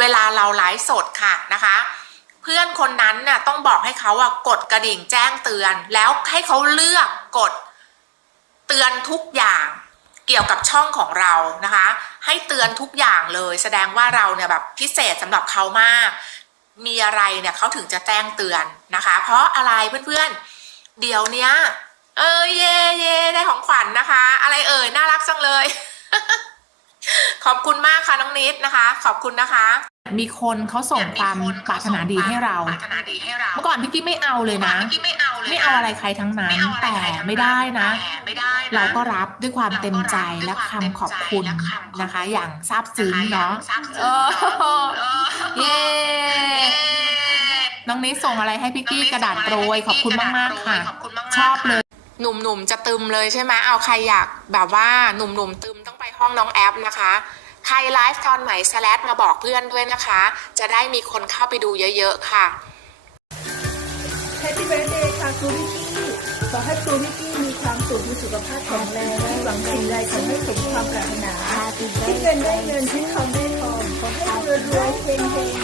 เวลาเราไลฟ์สดค่ะนะคะ เพื่อนคนนั้นน่ะต้องบอกให้เขาอะกดกระดิ่งแจ้งเตือน แล้วให้เขาเลือกกดเตือนทุกอย่างเกี่ยวกับช่องของเรานะคะ ให้เตือนทุกอย่างเลย แสดงว่าเราเนี่ยแบบพิเศษสำหรับเขามาก มีอะไรเนี่ยเขาถึงจะแจ้งเตือนนะคะ เพราะอะไรเพื่อนๆ เดี๋ยวเนี้ยเออเย่เย่ได้ของขวัญนะคะ อะไรเอ่ยน่ารักจังเลย อบคุณมากค่ะน้องนิดนะคะ ขอบคุณนะคะ มีคนเขาส่งความปรารถนาดีให้เราปรารถนาดีให้เราเมื่อก่อนพี่กี้ไม่เอาเลยนะมื่อกี้ไม่เอาเลยนไม่เอาอะไรใครทั้งนั้นไม่เอาอะไรแต่ใครทั้งไม่ได้นะแต่ไม่ได้นะ เราก็รับด้วยความเต็มใจและคำขอบคุณนะคะ อย่างซาบซึ้งเนาะซาบซึ้งเออเนาะเออเย้น้องนิดส่งอะไรให้พี่กี้กระดาษโปรยขอบคุณมากๆค่ะขอบคุณมากๆชอบเลยค่ะ หนุ่มๆจะตึมเลยใช่ไหมเอาใครอยากแบบว่าหนุ่มๆตึมต้องไปห้องน้องแอปนะคะ ใครไลฟ์ตอนไหนสแลดมาบอกเพื่อนด้วยนะคะ จะได้มีคนเข้าไปดูเยอะๆค่ะแฮปปี้เบิร์ดเดย์ค่ะครูวิกกี้ขอให้ครูวิกกี้มีความสุขมีสุขภาพแข็งแรงที่หวังสิ่งใดขอให้สมความปรารถนาคิดเงินได้เงินคิดทองได้ทองขอให้รวยรวยๆเฮงเฮง